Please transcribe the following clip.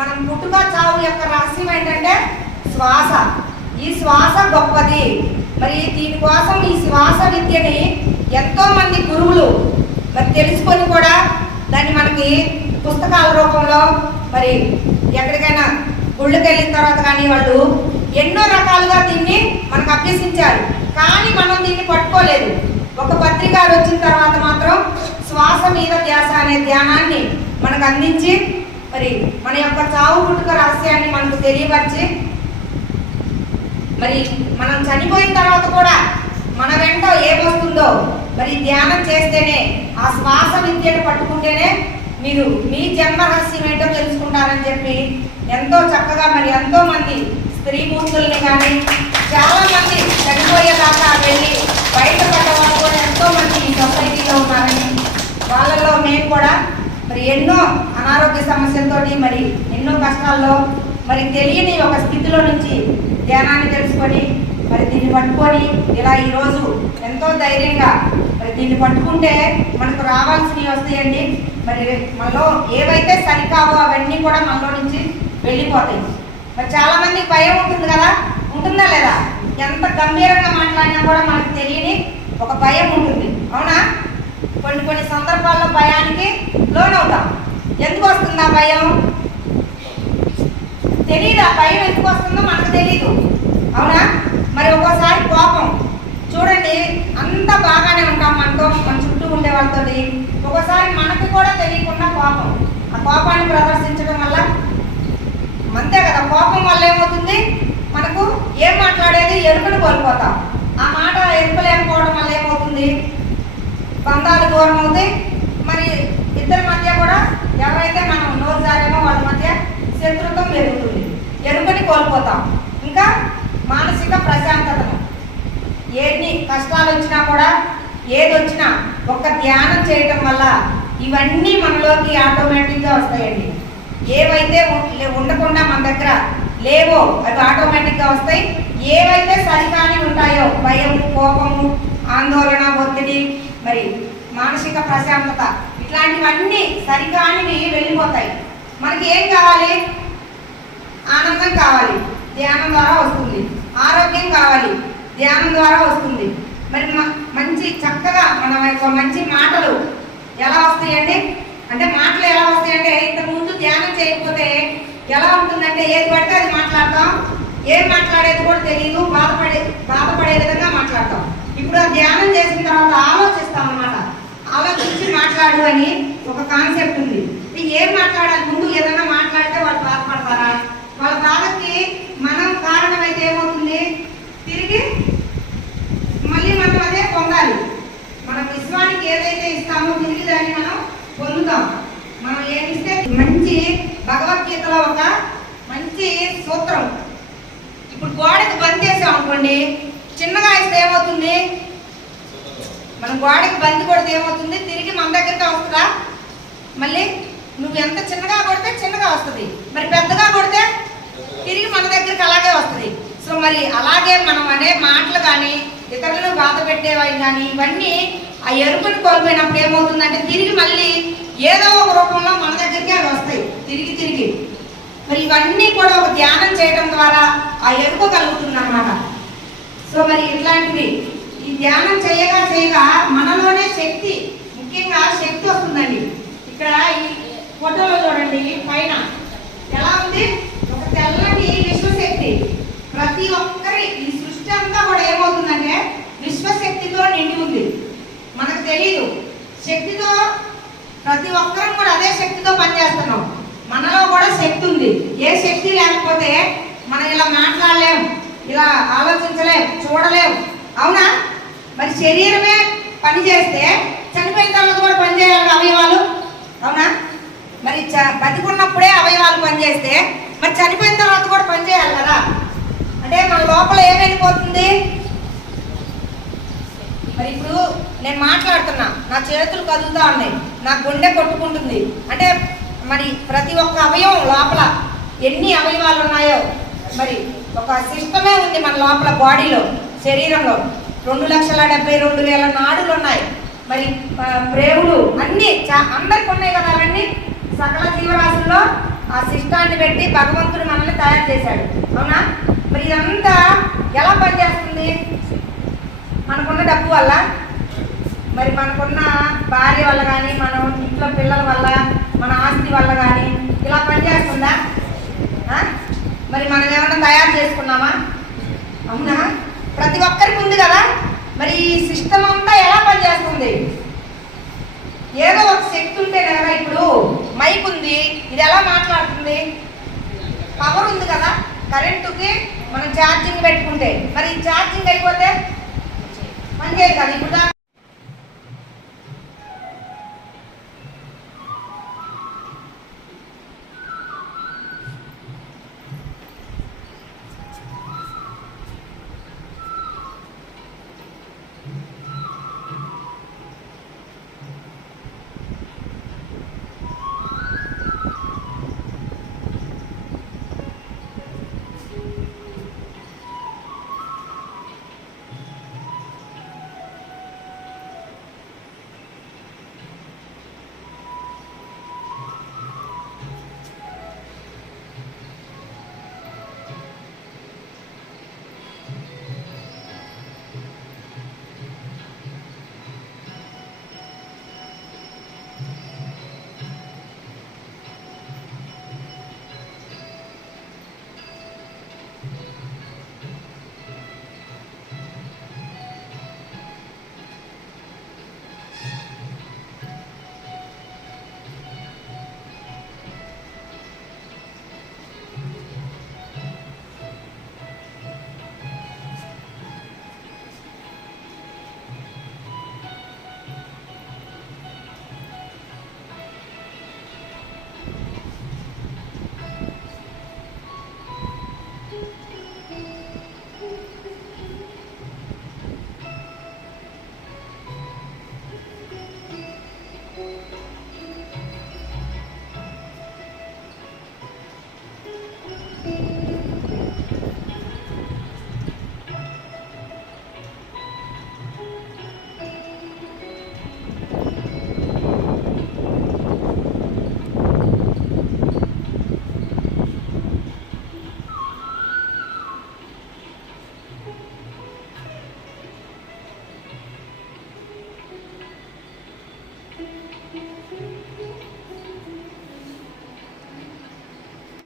మనం పుట్టుక చావు యొక్క రహస్యం ఏంటంటే శ్వాస. ఈ శ్వాస గొప్పది. మరి దీనికోసం ఈ శ్వాస విద్యని ఎంతో మంది గురువులు మరి తెలుసుకొని కూడా దాన్ని మనకి పుస్తకాల రూపంలో మరి ఎక్కడికైనా గుళ్ళకి వెళ్ళిన తర్వాత కానీ వాళ్ళు ఎన్నో రకాలుగా దీన్ని మనకు అభ్యసించారు. కానీ మనం దీన్ని పట్టుకోలేదు. ఒక పత్రిక వచ్చిన తర్వాత మాత్రం శ్వాస మీద ధ్యాస అనే ధ్యానాన్ని మనకు అందించి మరి మన యొక్క చావు పుట్టుక రహస్యాన్ని మనకు తెలియపరిచి మరి మనం చనిపోయిన తర్వాత కూడా మన వెంట ఏమొస్తుందో మరి ధ్యానం చేస్తేనే ఆ శ్వాస విద్యను పట్టుకుంటేనే మీరు మీ జన్మ రహస్యం ఏంటో తెలుసుకుంటారని చెప్పి ఎంతో చక్కగా మరి ఎంతో మంది స్త్రీమూర్తుల్ని కానీ చాలా మంది చనిపోయేదాకా వెళ్ళి బయటపడ్డ వాళ్ళు కూడా ఎంతో మంది ఈ సొసైటీలో ఉన్నారని, వాళ్ళల్లో మేము కూడా మరి ఎన్నో అనారోగ్య సమస్యలతోటి మరి ఎన్నో కష్టాల్లో మరి తెలియని ఒక స్థితిలో నుంచి ధ్యానాన్ని తెలుసుకొని మరి దీన్ని పట్టుకొని ఇలా ఈరోజు ఎంతో ధైర్యంగా మరి దీన్ని పట్టుకుంటే మనకు రావాల్సినవి వస్తాయండి. మరి మనలో ఏవైతే సరికావో అవన్నీ కూడా మనలో నుంచి వెళ్ళిపోతాయి. మరి చాలా మందికి భయం ఉంటుంది కదా, ఉంటుందా లేదా? ఎంత గంభీరంగా మాట్లాడినా కూడా మనకు తెలియని ఒక భయం ఉంటుంది, అవునా? కొన్ని కొన్ని సందర్భాల్లో భయానికి లోనవుతాం. ఎందుకు వస్తుంది ఆ భయం? తెలియదు. ఆ భయం ఎందుకు వస్తుందో మనకు తెలీదు, అవునా? మరి ఒక్కోసారి కోపం చూడండి, అంత బాగానే ఉంటాం మనతో, మన చుట్టూ ఉండే వాళ్ళతో. ఒక్కోసారి మనకు కూడా తెలియకుండా కోపం, ఆ కోపాన్ని ప్రదర్శించడం వల్ల అంతే కదా. కోపం వల్ల ఏమవుతుంది, మనకు ఏం మాట్లాడేది ఎరుకను కోల్పోతాం. ఆ మాట ఎరుకలేకపోవడం వల్ల ఏమవుతుంది, బంధాలు దూరం అవుతాయి. మరి ఇద్దరి మధ్య కూడా ఎవరైతే మనం నోరు జారేమో వాళ్ళ మధ్య శత్రుత్వం పెరుగుతుంది, ఎరుకని కోల్పోతాం. ఇంకా మానసిక ప్రశాంతతను, ఎన్ని కష్టాలు వచ్చినా కూడా ఏది వచ్చినా ఒక్క ధ్యానం చేయటం వల్ల ఇవన్నీ మనలోకి ఆటోమేటిక్గా వస్తాయండి. ఏవైతే ఉండకుండా మన దగ్గర లేవో అవి ఆటోమేటిక్గా వస్తాయి. ఏవైతే సరికాని ఉంటాయో భయం, కోపము, ఆందోళన, ఒత్తిడి, మరి మానసిక ప్రశాంతత, ఇట్లాంటివన్నీ సరికానివి వెళ్ళిపోతాయి. మనకి ఏం కావాలి? ఆనందం కావాలి, ధ్యానం ద్వారా వస్తుంది. ఆరోగ్యం కావాలి, ధ్యానం ద్వారా వస్తుంది. మరి మంచి చక్కగా మన యొక్క మంచి మాటలు ఎలా వస్తాయండి అంటే, మాటలు ఎలా వస్తాయంటే ఇంతకుముందు ధ్యానం చేయకపోతే ఎలా ఉంటుందంటే ఏది పడితే అది మాట్లాడతాం, ఏం మాట్లాడేది కూడా తెలియదు, బాధపడే విధంగా మాట్లాడతాం. ఇప్పుడు ఆ ధ్యానం చేసిన తర్వాత ఆలోచిస్తాం అన్నమాట. ఆలోచించి మాట్లాడు అని ఒక కాన్సెప్ట్ ఉంది. ఏం మాట్లాడాలి? ముందు ఏదైనా మాట్లాడితే వాళ్ళు బాధపడతారా? వాళ్ళ బాధకి మనం కారణమైతే ఏమవుతుంది, తిరిగి మళ్ళీ మనం అదే పొందాలి. మన విశ్వానికి ఏదైతే ఇస్తామో తిరిగి దాన్ని మనం పొందుతాం. మనం ఏమిస్తే మంచి భగవద్గీతలో ఒక మంచి సూత్రం, ఇప్పుడు గోడకి బంద్ చేసాం అనుకోండి, చిన్నగా ఇస్తే ఏమవుతుంది, మనం గోడకి బంద్ కొడితే ఏమవుతుంది, తిరిగి మన దగ్గరికి వస్తుందా? మళ్ళీ నువ్వు ఎంత చిన్నగా కొడితే చిన్నగా వస్తుంది, మరి పెద్దగా కొడితే తిరిగి మన దగ్గరికి అలాగే వస్తుంది. సో మరి అలాగే మనం అనే మాటలు కానీ ఇతరులను బాధ పెట్టేవి కానీ ఇవన్నీ ఆ ఎరుకను కోల్పోయినప్పుడు ఏమవుతుందంటే తిరిగి మళ్ళీ ఏదో ఒక రూపంలో మన దగ్గరికి అవి వస్తాయి తిరిగి. మరి ఇవన్నీ కూడా ఒక ధ్యానం చేయడం ద్వారా ఆ ఎరుక కలుగుతుంది అన్నమాట. సో మరి ఇట్లాంటివి ఈ ధ్యానం చేయగా మనలోనే శక్తి, ముఖ్యంగా శక్తి వస్తుందండి. ఇక్కడ ఈ ఫోటోలో చూడండి, పైన ఎలా ఉంది, ఒక తెల్లటి విశ్వశక్తి. ప్రతి ఒక్కరి ఈ సృష్టి అంతా కూడా ఏమవుతుందంటే విశ్వశక్తితో నిండి ఉంది. మనకు తెలియదు, శక్తితో ప్రతి ఒక్కరం కూడా అదే శక్తితో పనిచేస్తున్నాం. మనలో కూడా శక్తి ఉంది. ఏ శక్తి లేకపోతే మనం ఇలా మాట్లాడలేం, ఇలా ఆలోచించలేం, చూడలేం, అవునా? మరి శరీరమే పని చేస్తే చనిపోయిన తర్వాత కూడా పనిచేయాలి అవయవాలు, అవునా? మరి బతికున్నప్పుడే అవయవాలు పనిచేస్తే మరి చనిపోయిన తర్వాత కూడా పనిచేయాలి కదా. అంటే మన లోపల ఏమైపోతుంది, మరి ఇప్పుడు నేను మాట్లాడుతున్నా, నా చేతులు కదులుతా ఉన్నాయి, నా గుండె కొట్టుకుంటుంది అంటే మరి ప్రతి ఒక్క అవయవం లోపల ఎన్ని అవయవాలు ఉన్నాయో, మరి ఒక సిస్టమే ఉంది మన లోపల బాడీలో, శరీరంలో 2,72,000 నాడులు ఉన్నాయి. మరి ప్రేవులు అన్నీ అందరికి ఉన్నాయి కదా. అవన్నీ సకల జీవరాశుల్లో ఆ సిస్టాన్ని పెట్టి భగవంతుడు మనల్ని తయారు చేశాడు, అవునా? మరి ఇదంతా ఎలా పనిచేస్తుంది? మనకున్న డబ్బు వల్ల, మరి మనకున్న భార్య వల్ల కానీ, మనం ఇంట్లో పిల్లల వల్ల, మన ఆస్తి వల్ల కానీ ఇలా పనిచేస్తుందా? మరి మనం ఏమన్నా తయారు చేసుకున్నామా? అవునా? ప్రతి ఒక్కరికి ఉంది కదా. మరి ఈ సిస్టమ్ అంతా ఎలా పనిచేస్తుంది? ఏదో ఒక శక్తి ఉంటేనే కదా. ఇప్పుడు మైక్ ఉంది, ఇది ఎలా మాట్లాడుతుంది? పవర్ ఉంది కదా. కరెంటుకి మనం ఛార్జింగ్ పెట్టుకుంటే, మరి ఛార్జింగ్ అయిపోతే పనిచేయదు కదా. ఇప్పుడు